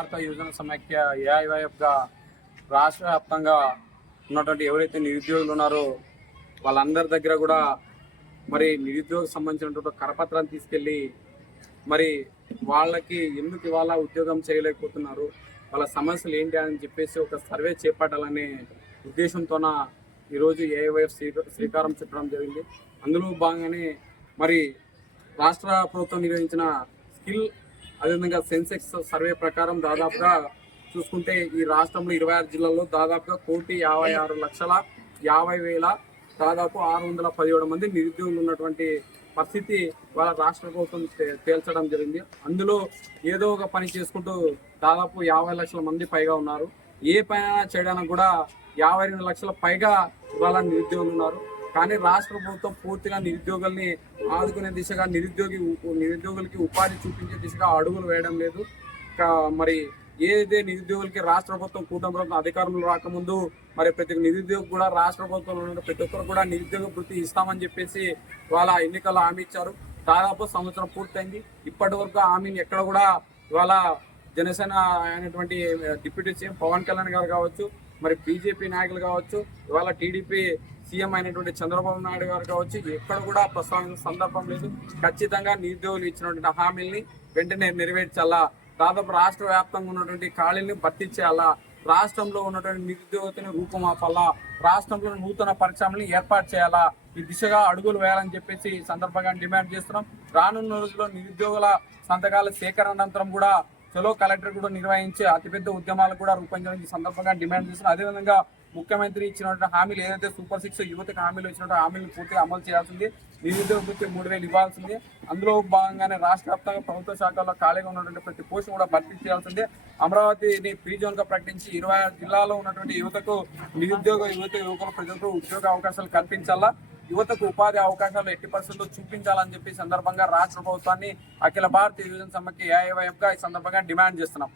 భారత యువజన సమైక్య ఏఐవైఎఫ్గా రాష్ట్ర వ్యాప్తంగా ఉన్నటువంటి ఎవరైతే నిరుద్యోగులు ఉన్నారో వాళ్ళందరి దగ్గర కూడా మరి నిరుద్యోగ సంబంధించినటువంటి కరపత్రాన్ని తీసుకెళ్ళి మరి వాళ్ళకి ఎందుకు ఇవాళ ఉద్యోగం చేయలేకపోతున్నారు? వాళ్ళ సమస్యలు ఏంటి అని చెప్పేసి ఒక సర్వే చేపట్టాలనే ఉద్దేశంతోన ఈరోజు ఏఐవైఎఫ్ శ్రీకారం చుట్టడం జరిగింది. అందులో భాగంగానే మరి రాష్ట్ర ప్రభుత్వం నిర్వహించిన స్కిల్ అదేవిధంగా సెన్సెక్స్ సర్వే ప్రకారం దాదాపుగా చూసుకుంటే ఈ రాష్ట్రంలో ఇరవై ఆరు జిల్లాల్లో దాదాపుగా కోటి యాభై ఆరు లక్షల యాభై వేల దాదాపు ఆరు వందల పదిహేడు మంది నిరుద్యోగులు ఉన్నటువంటి పరిస్థితి వాళ్ళ రాష్ట్ర ప్రభుత్వం తే- తేల్చడం జరిగింది. అందులో ఏదో ఒక పని చేసుకుంటూ దాదాపు యాభై లక్షల మంది పైగా ఉన్నారు. ఏ పైన చేయడానికి కూడా యాభై రెండు లక్షల పైగా ఇవాళ నిరుద్యోగులు ఉన్నారు. కానీ రాష్ట్ర ప్రభుత్వం పూర్తిగా నిరుద్యోగుల్ని ఆదుకునే దిశగా నిరుద్యోగి నిరుద్యోగులకి ఉపాధి చూపించే దిశగా అడుగులు వేయడం లేదు. మరి ఏదైతే నిరుద్యోగులకి రాష్ట్ర ప్రభుత్వం కూటమి ప్రభుత్వం అధికారంలో రాకముందు మరి ప్రతి నిరుద్యోగి కూడా రాష్ట్ర ప్రభుత్వంలో ఉన్న ప్రతి ఒక్కరు కూడా నిరుద్యోగ వృత్తి ఇస్తామని చెప్పేసి వాళ్ళ ఎన్నికల్లో హామీ ఇచ్చారు. దాదాపు సంవత్సరం పూర్తయింది. ఇప్పటి వరకు హామీని ఎక్కడ కూడా ఇవాళ జనసేన అయినటువంటి డిప్యూటీ సీఎం పవన్ కళ్యాణ్ గారు కావచ్చు మరి బీజేపీ నాయకులు కావచ్చు ఇవాళ టీడీపీ సీఎం అయినటువంటి చంద్రబాబు నాయుడు గారు కావచ్చు ఎక్కడ కూడా ప్రస్తావించిన సందర్భం లేదు. ఖచ్చితంగా నిరుద్యోగులు ఇచ్చినటువంటి హామీల్ని వెంటనే నెరవేర్చాలా? దాదాపు రాష్ట్ర వ్యాప్తంగా ఉన్నటువంటి ఖాళీల్ని భర్తీ చేయాలా రాష్ట్రంలో ఉన్నటువంటి నిరుద్యోగతను రూపుమాపాలా రాష్ట్రంలో నూతన పరిశ్రమల్ని ఏర్పాటు చేయాలా? ఈ దిశగా అడుగులు వేయాలని చెప్పేసి ఈ సందర్భంగా డిమాండ్ చేస్తున్నాం. రానున్న రోజుల్లో నిరుద్యోగుల సంతకాల సేకరణ అనంతరం కూడా చలో కలెక్టర్ కూడా నిర్వహించి అతిపెద్ద ఉద్యమాలు కూడా రూపొందించడం ఈ సందర్భంగా డిమాండ్ చేస్తున్నాం. అదేవిధంగా ముఖ్యమంత్రి ఇచ్చినటువంటి హామీలు ఏదైతే సూపర్ సిక్స్ యువతకు హామీలు ఇచ్చినటువంటి హామీలను పూర్తిగా అమలు చేయాల్సింది. నిరుద్యోగ వృత్తి మూడు వేలు ఇవ్వాల్సింది. అందులో భాగంగానే రాష్ట్ర వ్యాప్తంగా ప్రభుత్వ శాఖల్లో ఖాళీగా ఉన్నటువంటి ప్రతి పోస్ట్ కూడా భర్తీ చేయాల్సిందే. అమరావతిని ఫ్రీ జోన్గా ప్రకటించి ఇరవై జిల్లాలో ఉన్నటువంటి యువతకు నిరుద్యోగ యువత యువకులు ప్రజలకు ఉద్యోగ అవకాశాలు కల్పించాలా? యువతకు ఉపాధి అవకాశాలు ఎట్టి పరిస్థితుల్లో చూపించాలని చెప్పి సందర్భంగా రాష్ట్ర ప్రభుత్వాన్ని అఖిల భారత యువజన సమ్మకి ఏఐవైఎఫ్గా ఈ సందర్భంగా డిమాండ్ చేస్తున్నాం.